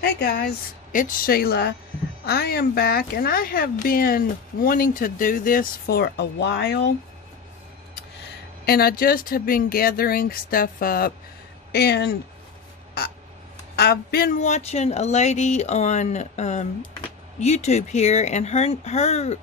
Hey guys, it's Sheila. I am back and I have been wanting to do this for a while, and I just have been gathering stuff up, and I've been watching a lady on YouTube here, and her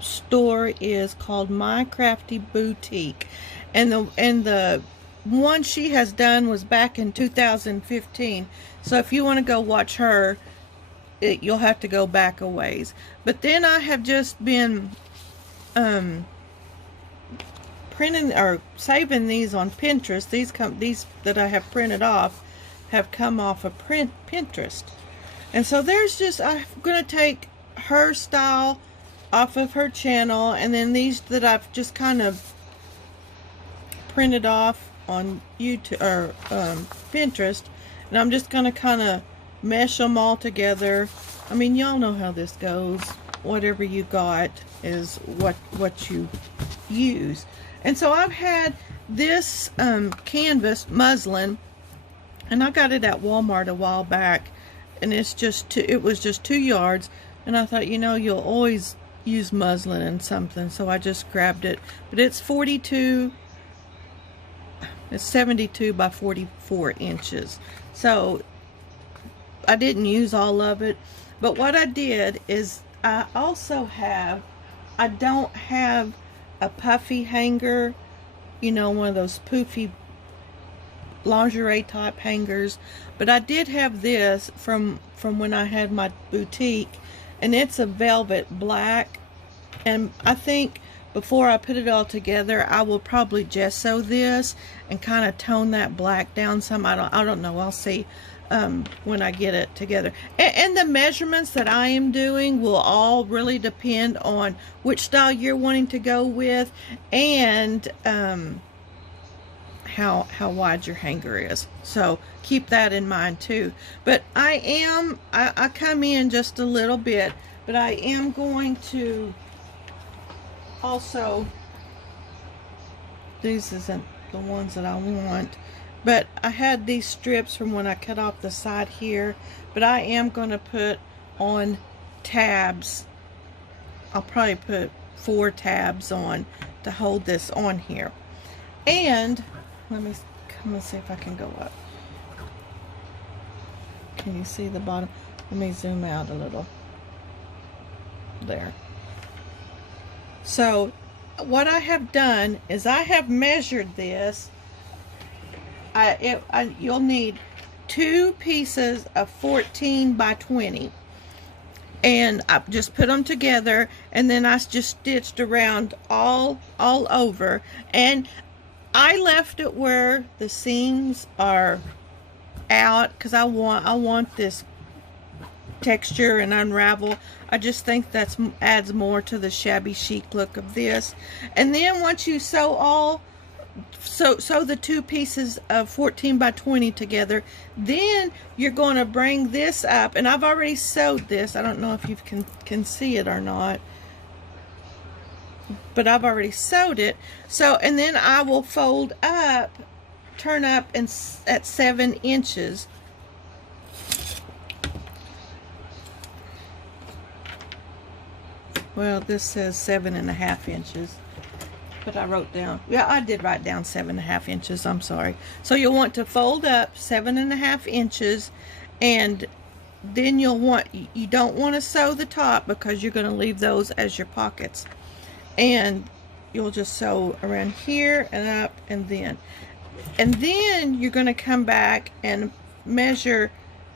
store is called My Crafty Boutique, and the one she has done was back in 2015. So if you want to go watch her, you'll have to go back a ways. But then I have just been printing or saving these on Pinterest. These that I have printed off have come off of Pinterest, and so there's just, I'm gonna take her style off of her channel, and then these that I've just kind of printed off on YouTube or Pinterest, and I'm just gonna kind of mesh them all together. I mean, y'all know how this goes. Whatever you got is what you use. And so I've had this canvas muslin, and I got it at Walmart a while back, and it was just 2 yards, and I thought, you know, you'll always use muslin in something, so I just grabbed it. But it's 72 by 44 inches, so I didn't use all of it. But what I did is I don't have a puffy hanger, you know, one of those poofy lingerie type hangers, but I did have this from when I had my boutique, and it's a velvet black, and I think before I put it all together I will probably gesso this and kind of tone that black down some. I don't know, I'll see when I get it together. And the measurements that I am doing will all really depend on which style you're wanting to go with, and how wide your hanger is. So keep that in mind too. But I come in just a little bit, but I am going to also, these isn't the ones that I want, but I had these strips from when I cut off the side here, but I am going to put on tabs. I'll probably put 4 tabs on to hold this on here. And let me see if I can go up. Can you see the bottom? Let me zoom out a little. There. So what I have done is I have measured this. You'll need 2 pieces of 14 by 20, and I just put them together, and then I just stitched around all over, and I left it where the seams are out because I want this texture and unravel. I just think that adds more to the shabby chic look of this. And then once you sew the 2 pieces of 14 by 20 together, then you're going to bring this up, and I've already sewed this. I don't know if you can see it or not, but I've already sewed it. So, and then I will fold up, turn up at 7 inches. Well, this says 7.5 inches, but I wrote down, yeah, I did write down 7.5 inches. I'm sorry. So you'll want to fold up 7.5 inches, and then you don't want to sew the top because you're going to leave those as your pockets. And you'll just sew around here and up, and then you're going to come back and measure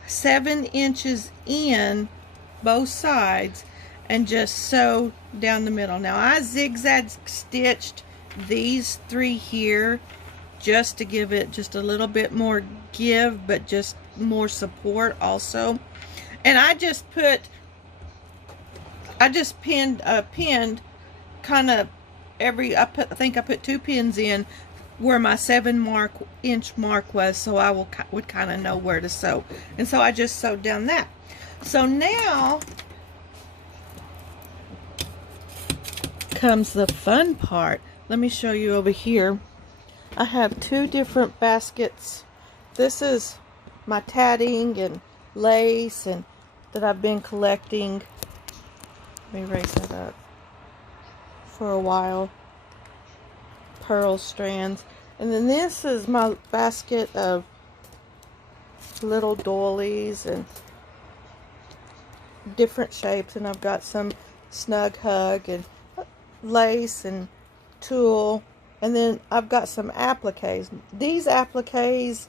7 inches in both sides and just sew down the middle. Now I zigzag stitched these 3 here just to give it just a little bit more give, but just more support also. And I just pinned kind of I think I put 2 pins in where my 7-inch mark was, so I would kind of know where to sew. And so I just sewed down that. So now comes the fun part. Let me show you over here. I have 2 different baskets. This is my tatting and lace and that I've been collecting. Let me raise that up. For a while. Pearl strands. And then this is my basket of little doilies and different shapes. And I've got some snug hug and lace and tulle. And then I've got some appliques. These appliques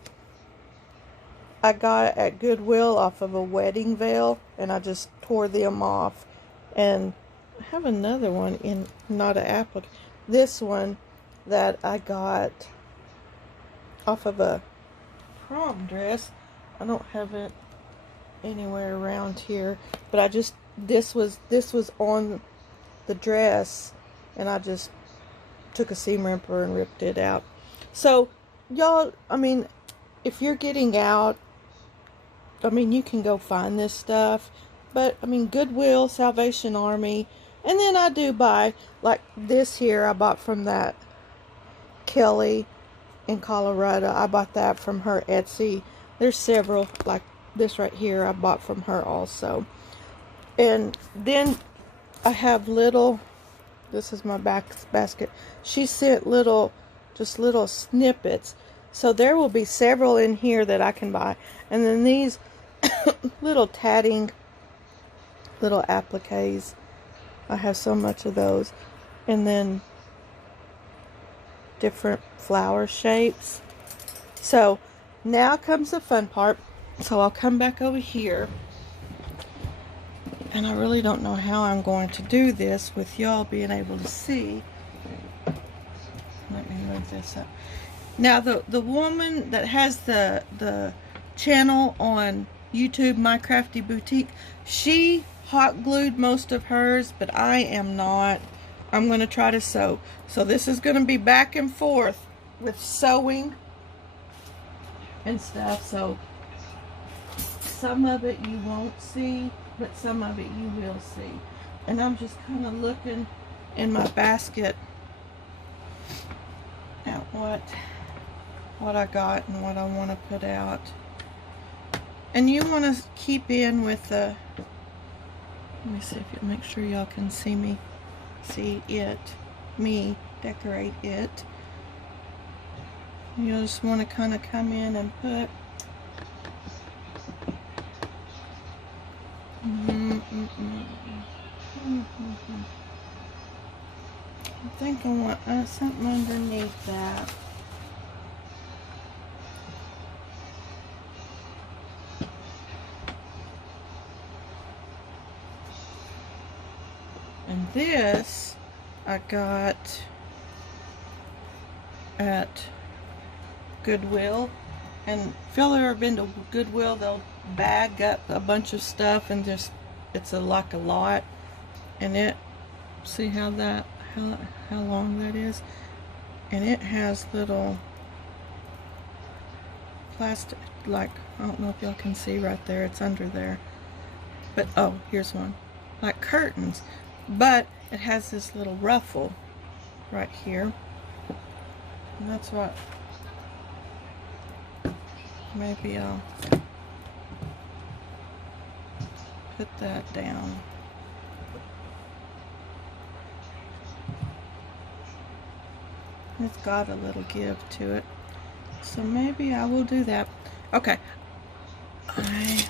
I got at Goodwill off of a wedding veil. And I just tore them off. And I have another one in, not an applique. This one that I got off of a prom dress. I don't have it anywhere around here, but I just, this was on the dress, and I just took a seam ripper and ripped it out. So y'all, I mean, if you're getting out, I mean, you can go find this stuff, but I mean, Goodwill, Salvation Army, and then I do buy, like this here I bought from that Kelly in Colorado. I bought that from her Etsy. There's several like this right here I bought from her also. And then I have little, this is my basket. She sent little, just little snippets. So there will be several in here that I can buy. And then these little tatting, little appliques. I have so much of those. And then different flower shapes. So now comes the fun part. So I'll come back over here, and I really don't know how I'm going to do this with y'all being able to see. Let me move this up. Now the woman that has the channel on YouTube, My Crafty Boutique, she hot glued most of hers, but I am not. I'm going to try to sew. So this is going to be back and forth with sewing and stuff. So some of it you won't see, but some of it you will see. And I'm just kind of looking in my basket at what I got and what I want to put out. And you want to keep in with the, let me see if you make sure y'all can see me. See it, me, decorate it. You just want to kind of come in and put I think I want something underneath that. And this I got at Goodwill. And if y'all ever been to Goodwill, they'll bag up a bunch of stuff and just, it's like a lot. And it, see how that, how long that is? And it has little plastic, like, I don't know if y'all can see right there, it's under there. But, oh, here's one. Like curtains. But it has this little ruffle right here. And that's what, maybe I'll put that down. It's got a little give to it. So maybe I will do that. Okay. I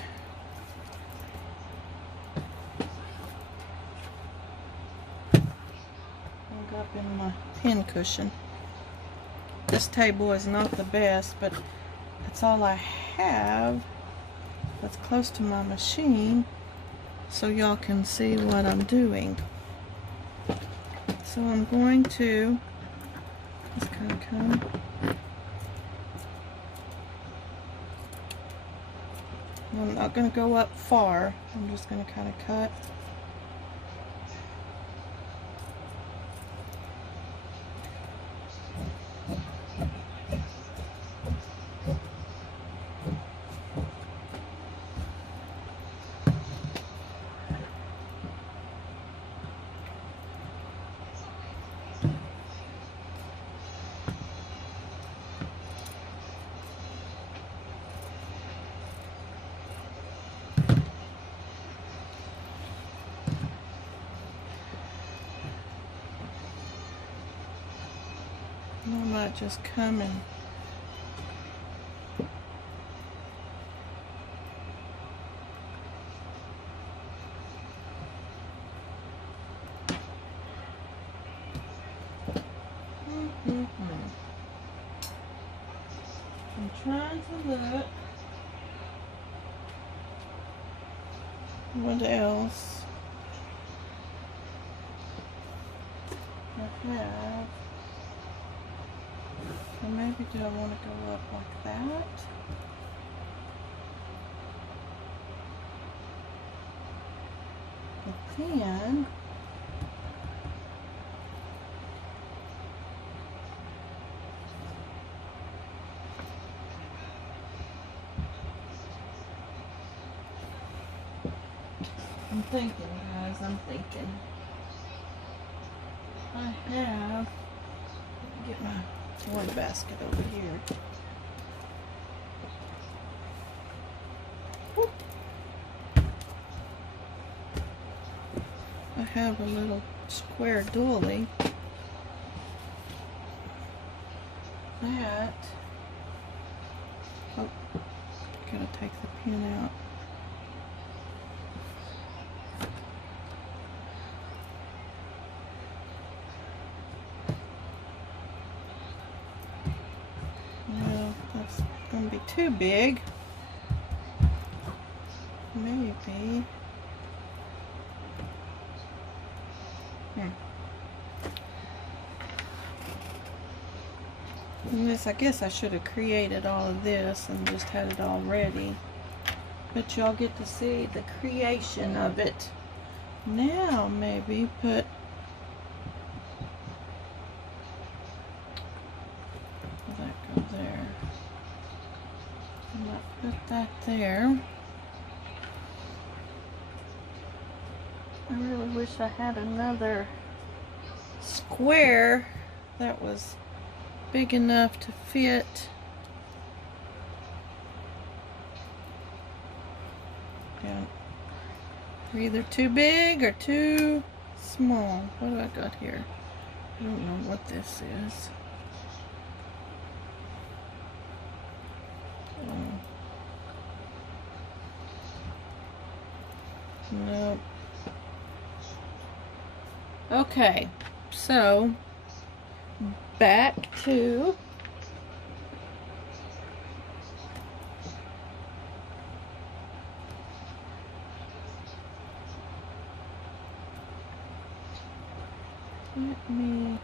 up in my pin cushion. This table is not the best, but it's all I have that's close to my machine, so y'all can see what I'm doing. So I'm going to just kind of come. I'm not going to go up far. I'm just going to kind of cut. not just come and I'm trying to look what else I have. Or maybe do I want to go up like that? But then I'm thinking, guys, I'm thinking. I have, let me get my toy basket over here. Whoop. I have a little square doily. That, oh, gotta take the pin out. That's going to be too big. Maybe. And this, I guess I should have created all of this and just had it all ready. But y'all get to see the creation of it. Now maybe put put that there. I really wish I had another square that was big enough to fit. Yeah. They're either too big or too small. What do I got here? I don't know what this is. Nope. Okay, so back to let me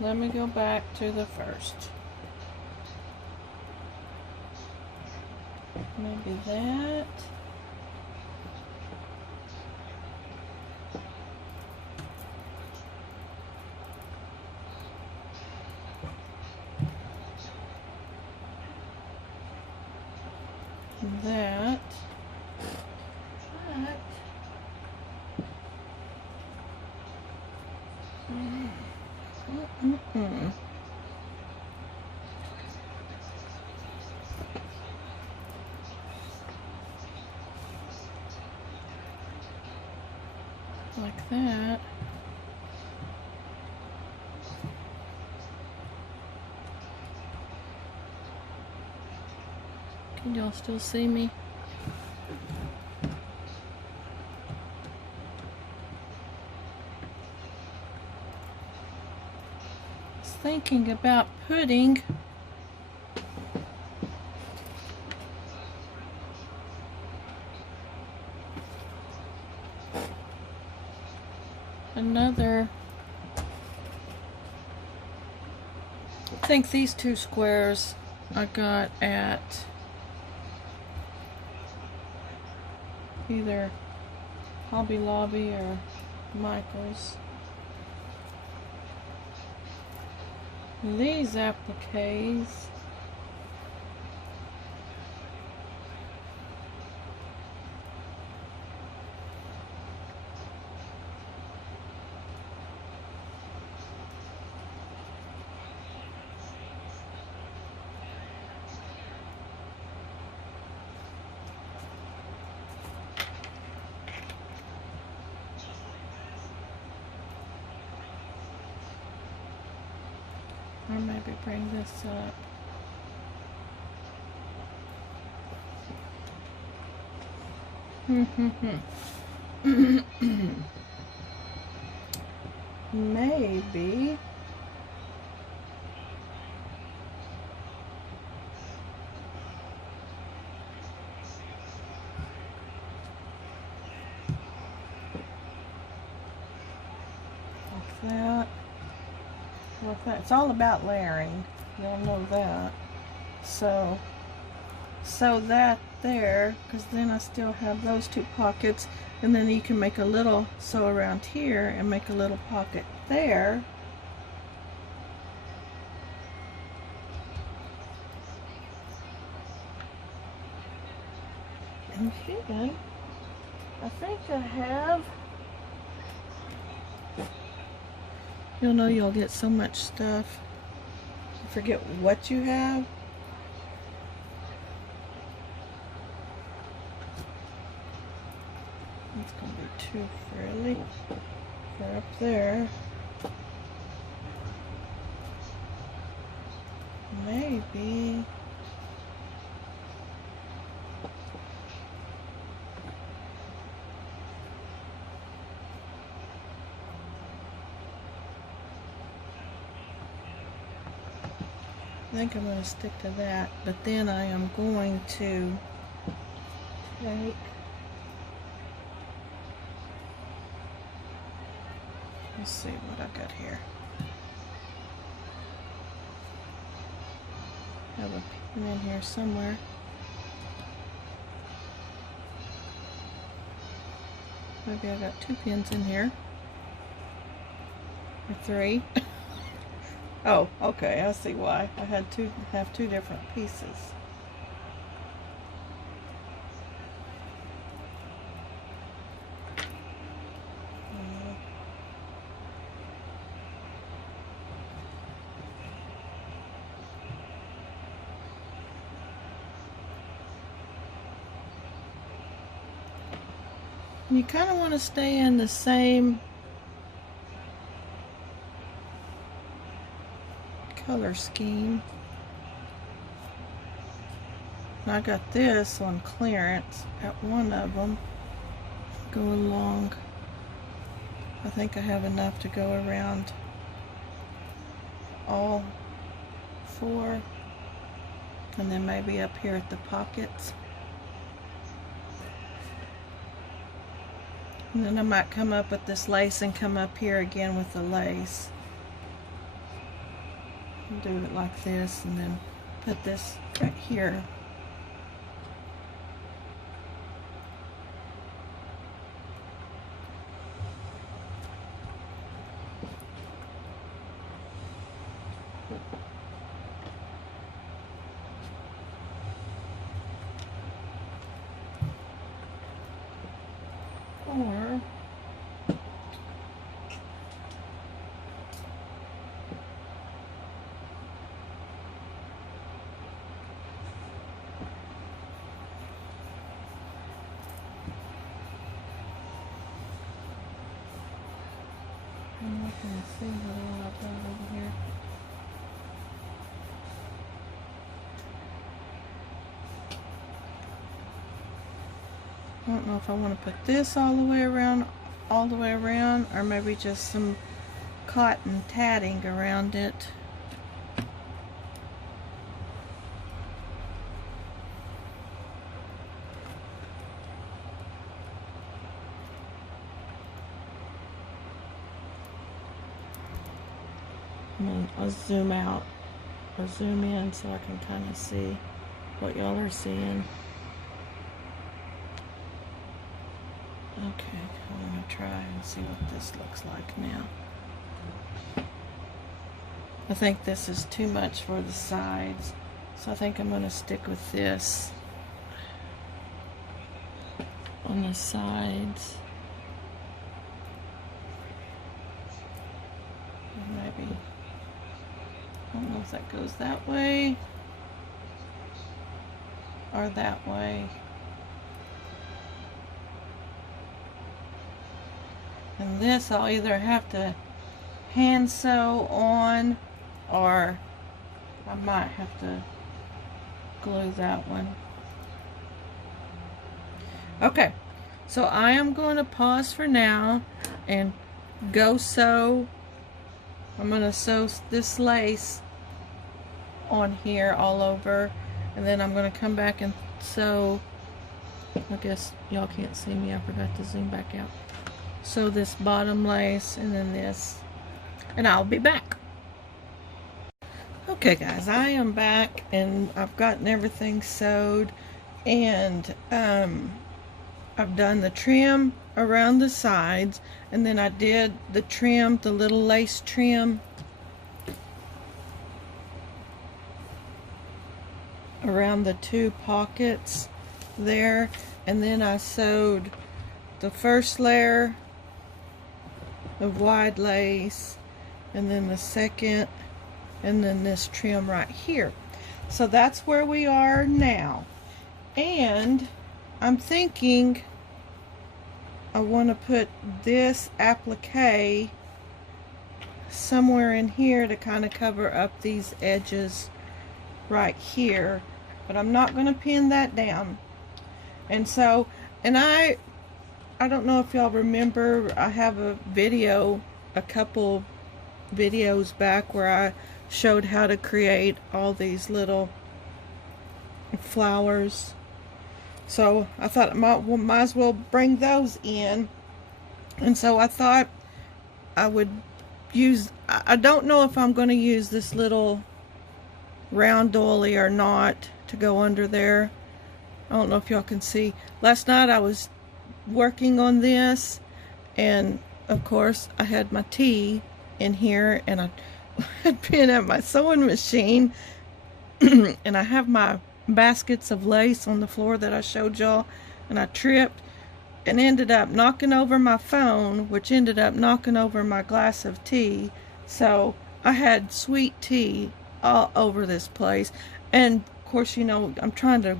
let me go back to the first. Maybe that. That. That. Like that. Can y'all still see me? Thinking about putting another, I think these two squares I got at either Hobby Lobby or Michael's. These appliques maybe bring this up. Maybe that. Like that. It's all about layering. Y'all know that. So that there, because then I still have those two pockets, and then you can make a little sew around here and make a little pocket there. And then I think I have. You'll know you'll get so much stuff. You forget what you have. It's going to be too frilly for up there. Maybe. I think I'm going to stick to that, but then I am going to take, let's see what I got here. I have a pin in here somewhere. Maybe I got 2 pins in here, or 3. Oh, okay, I see why. I had have two different pieces. You kind of want to stay in the same color scheme. And I got this on clearance at one of them. Go along. I think I have enough to go around all 4, and then maybe up here at the pockets. And then I might come up with this lace and come up here again with the lace. Do it like this, and then put this right here. Or I'm looking to see what all I've done over here. I don't know if I want to put this all the way around, or maybe just some cotton tatting around it. I'll zoom out or zoom in so I can kind of see what y'all are seeing. Okay, I'm going to try and see what this looks like now. I think this is too much for the sides, so I think I'm going to stick with this on the sides. And maybe, I don't know if that goes that way or that way. And this I'll either have to hand sew on or I might have to glue that one. Okay, so I am going to pause for now and go sew. I'm going to sew this lace on here all over, and then I'm going to come back and sew. I guess y'all can't see me, I forgot to zoom back out. Sew this bottom lace and then this, and I'll be back. Okay guys, I am back and I've gotten everything sewed, and I've done the trim around the sides, and then I did the trim, the little lace trim around the two pockets there, and then I sewed the first layer of wide lace, and then the second, and then this trim right here. So that's where we are now, and I'm thinking I want to put this applique somewhere in here to kind of cover up these edges right here, but I'm not going to pin that down. And so, and I don't know if y'all remember, I have a video, a couple videos back, where I showed how to create all these little flowers. So I thought I might as well bring those in. And so I thought I would use, I don't know if I'm going to use this little round doily or not to go under there. I don't know if y'all can see. Last night I was working on this, and of course I had my tea in here, and I had been at my sewing machine and I have my baskets of lace on the floor that I showed y'all, and I tripped and ended up knocking over my phone, which ended up knocking over my glass of tea. So I had sweet tea all over this place, and of course, you know, I'm trying to,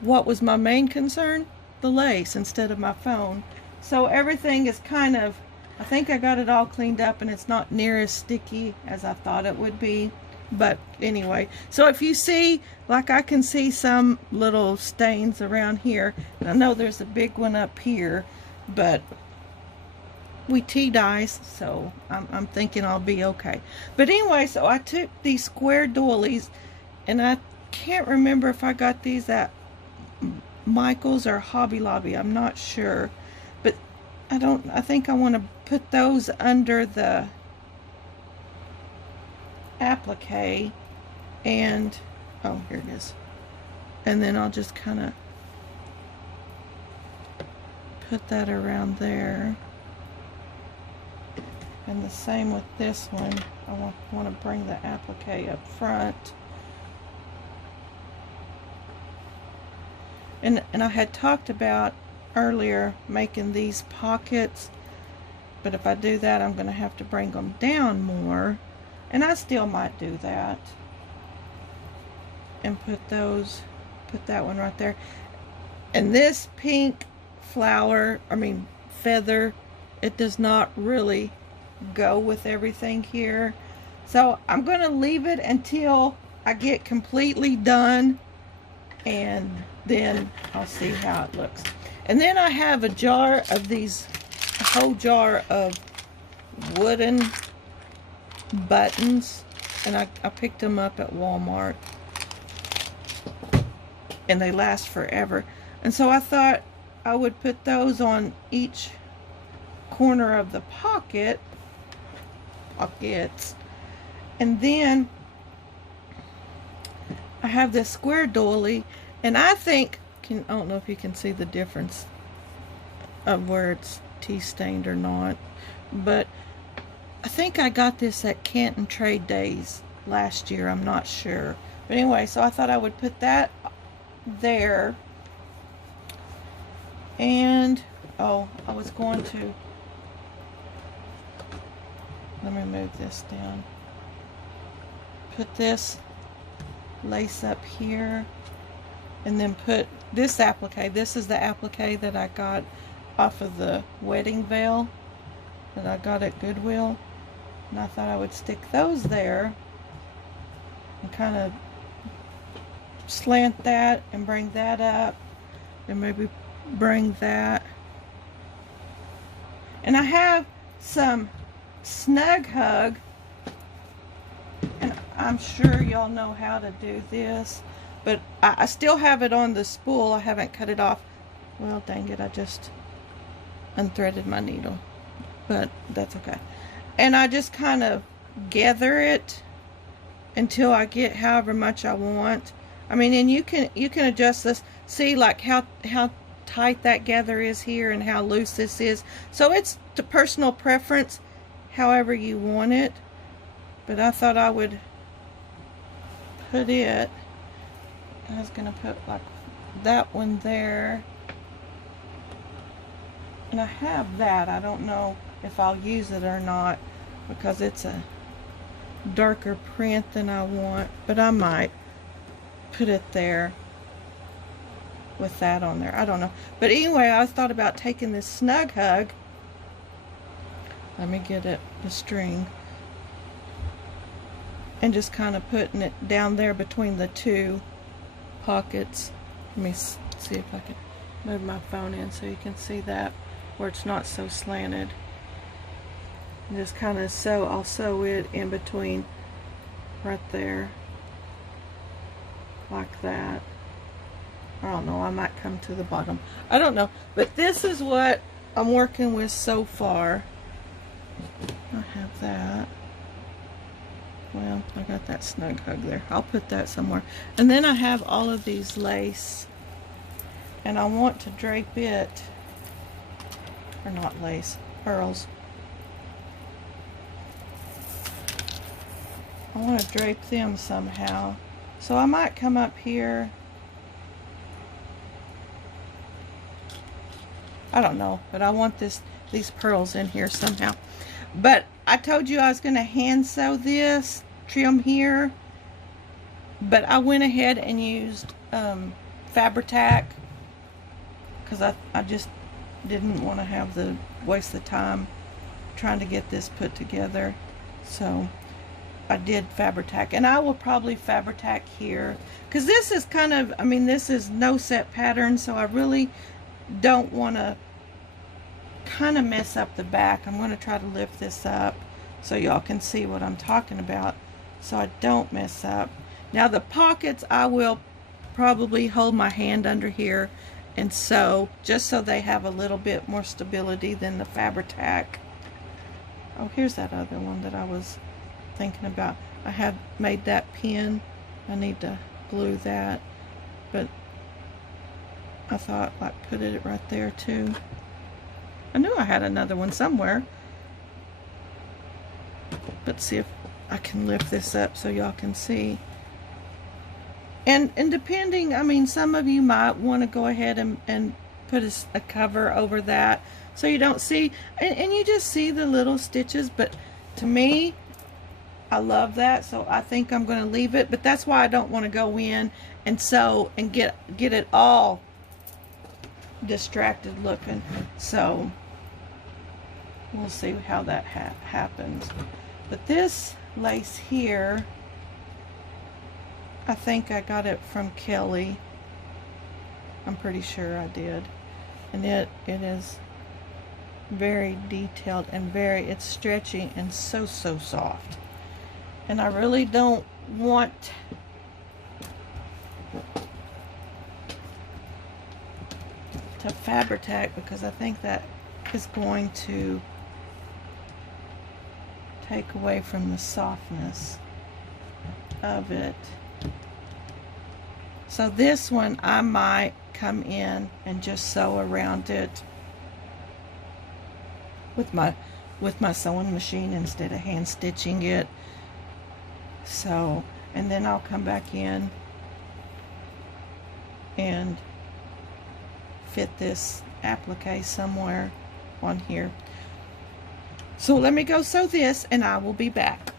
what was my main concern? The lace instead of my phone. So everything is kind of, I think I got it all cleaned up, and it's not near as sticky as I thought it would be. But anyway, so if you see, like I can see some little stains around here, and I know there's a big one up here, but we tea dyes, so I'm thinking I'll be okay. But anyway, so I took these square doilies, and I can't remember if I got these at Michael's or Hobby Lobby, I'm not sure, but I think I want to put those under the applique, and oh, here it is, and then I'll just kind of put that around there. And the same with this one, I want to bring the applique up front. And I had talked about earlier making these pockets, but if I do that, I'm going to have to bring them down more, and I still might do that and put that one right there. And this pink flower, feather, it does not really go with everything here, so I'm going to leave it until I get completely done, and then I'll see how it looks. And then I have a jar of these, a whole jar of wooden buttons, and I picked them up at Walmart, and they last forever. And so I thought I would put those on each corner of the pockets, and then I have this square doily, and I think, I don't know if you can see the difference of where it's tea stained or not, but I think I got this at Canton Trade Days last year, I'm not sure. But anyway, so I thought I would put that there, and oh, I was going to, let me move this down, put this lace up here, and then put this applique. This is the applique that I got off of the wedding veil that I got at Goodwill, and I thought I would stick those there, and kind of slant that and bring that up, and maybe bring that. And I have some Snug Hug, and I'm sure y'all know how to do this, but I still have it on the spool. I haven't cut it off. Well, dang it, I just unthreaded my needle, but that's okay. And I just kind of gather it until I get however much I want. I mean, and you can adjust this. See, like how tight that gather is here and how loose this is. So it's to personal preference, however you want it. But I thought I would put it. I was gonna put like that one there. And I have that. I don't know if I'll use it or not because it's a darker print than I want, but I might put it there with that on there. I don't know. But anyway, I thought about taking this Snug Hug. Let me get it, the string, and just kind of putting it down there between the two pockets. Let me see if I can move my phone in so you can see that, where it's not so slanted. And just kind of I'll sew it in between right there, like that. I don't know, I might come to the bottom. I don't know, but this is what I'm working with so far. I have that. Well, I got that Snug Hug there. I'll put that somewhere. And then I have all of these lace, and I want to drape it, or not lace, pearls. I want to drape them somehow. So I might come up here. I don't know, but I want these pearls in here somehow. But I told you I was going to hand sew this trim here, but I went ahead and used Fabri-Tac because I just didn't want to waste the time trying to get this put together. So I did Fabri-Tac, and I will probably Fabri-Tac here because this is kind of, I mean, this is no set pattern, so I really don't want to kind of mess up the back. I'm going to try to lift this up so y'all can see what I'm talking about, so I don't mess up. Now the pockets, I will probably hold my hand under here and sew, just so they have a little bit more stability than the Fabri-Tac. Oh, here's that other one that I was thinking about. I have made that pin. I need to glue that, but I thought like put it right there too. I knew I had another one somewhere. Let's see if I can lift this up so y'all can see. And depending, I mean, some of you might want to go ahead and put a cover over that so you don't see, and you just see the little stitches. But to me, I love that, so I think I'm going to leave it. But that's why I don't want to go in and sew and get it all distracted looking. So we'll see how that happens. But this lace here, I think I got it from Kelly. I'm pretty sure I did. And it is very detailed and it's stretchy and so soft. And I really don't want to Fabri-Tac because I think that is going to take away from the softness of it. So this one I might come in and just sew around it with my sewing machine instead of hand stitching it. So, and then I'll come back in and fit this applique somewhere on here. So let me go sew this and I will be back.